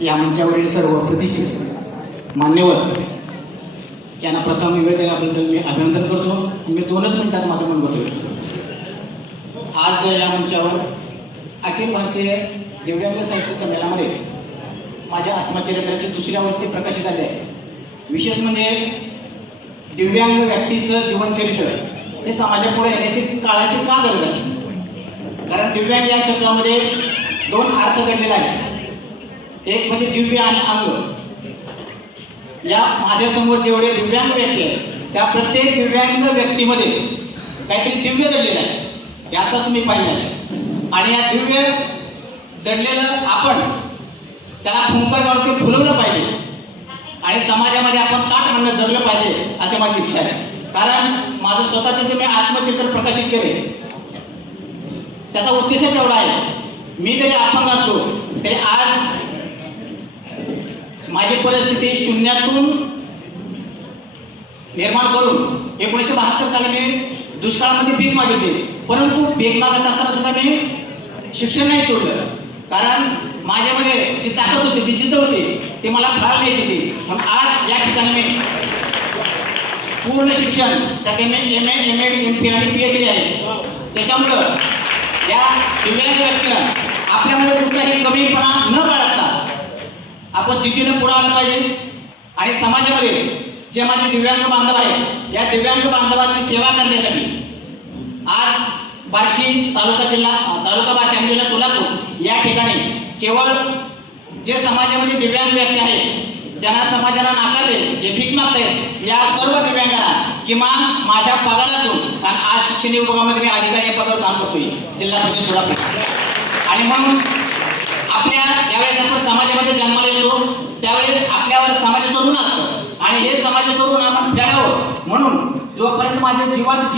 या मंचावरील सर्व प्रतिष्ठित मान्यवर यांना प्रथम वेळ दिल्याबद्दल मी अभिनंदन करतो. आणि मी दोनच मिनिटात माझं मन व्यक्त आज या मंचावर अखिल भारतीय दिव्यांग साहित्य संमेलनामध्ये माझ्या आत्मचरित्राची दुसरी आवृत्ती प्रकाशित झाली आहे. विशेष म्हणजे दिव्यांग व्यक्तीचं जीवनचरित्र हे समाजापुढे येण्याची काळाची का गरज आहे? कारण दिव्यांग या शब्दामध्ये दोन अर्थ दडलेले आहेत. एक म्हणजे दिव्य आणि अंग. या माझ्यासमोर जेवढे दिव्यांग व्यक्ती आहेत त्या प्रत्येक दिव्यांग व्यक्तीमध्ये काहीतरी दिव्य दडलेलं आहे. यातच तुम्ही पाहिलं आहे आणि या दिव्य दडलेलं आपण त्याला फुंकर गावं ते फुलवलं पाहिजे. आणि समाजामध्ये आपण ताट म्हणणं जगलं पाहिजे असे माझी इच्छा आहे. कारण माझं स्वतःचं जे मी आत्मचित्र प्रकाशित केले त्याचा उद्देशच एवढा आहे. मी जरी अपंग असलो तरी आज माझी परिस्थिती शून्यातून निर्माण करून एकोणीसशे बहात्तर साली मी दुष्काळामध्ये भीक मागितली. परंतु भीक मागत असताना सुद्धा मी शिक्षण नाही सोडलं. कारण माझ्यामध्ये जी ताकद होती ती जिद्द होती ती मला फळाला द्यायची होती. म्हणून आज या ठिकाणी मी पूर्ण शिक्षण सगळे मी M A M Ed M P आणि पी एच डी आहे त्याच्यामुळं या दिव्यांग व्यक्तीला. आपल्यामध्ये कुठलाही कमीपणा न बाळगता आपण जिद्दीनं पुढे आलं पाहिजे. आणि समाजामध्ये जे माझे दिव्यांग बांधव आहेत या दिव्यांग बांधवाची सेवा करण्यासाठी आज बार्शी तालुका जिल्हा तालुका बार्शी जिल्हा सोलापूर या ठिकाणी केवळ जे समाजामध्ये दिव्यांग व्यक्ती आहेत ज्यांना समाजाला नाकारले जे भीक मागतायत या सर्व दिव्यांगांना किमान माझ्या पगारातून कारण आज शिक्षण विभागामध्ये मी अधिकारी या पदावर काम करतोय जिल्हा परिषद सोलापूर. आणि म्हणून आपल्या ज्यावेळेस आपण समाजामध्ये जन्माला येतो त्यावेळेस आपल्यावर समाजाचं ऋण असतं. आणि हे समाजाचं ऋण आपण फेडावं. म्हणून जोपर्यंत माझ्या जीवात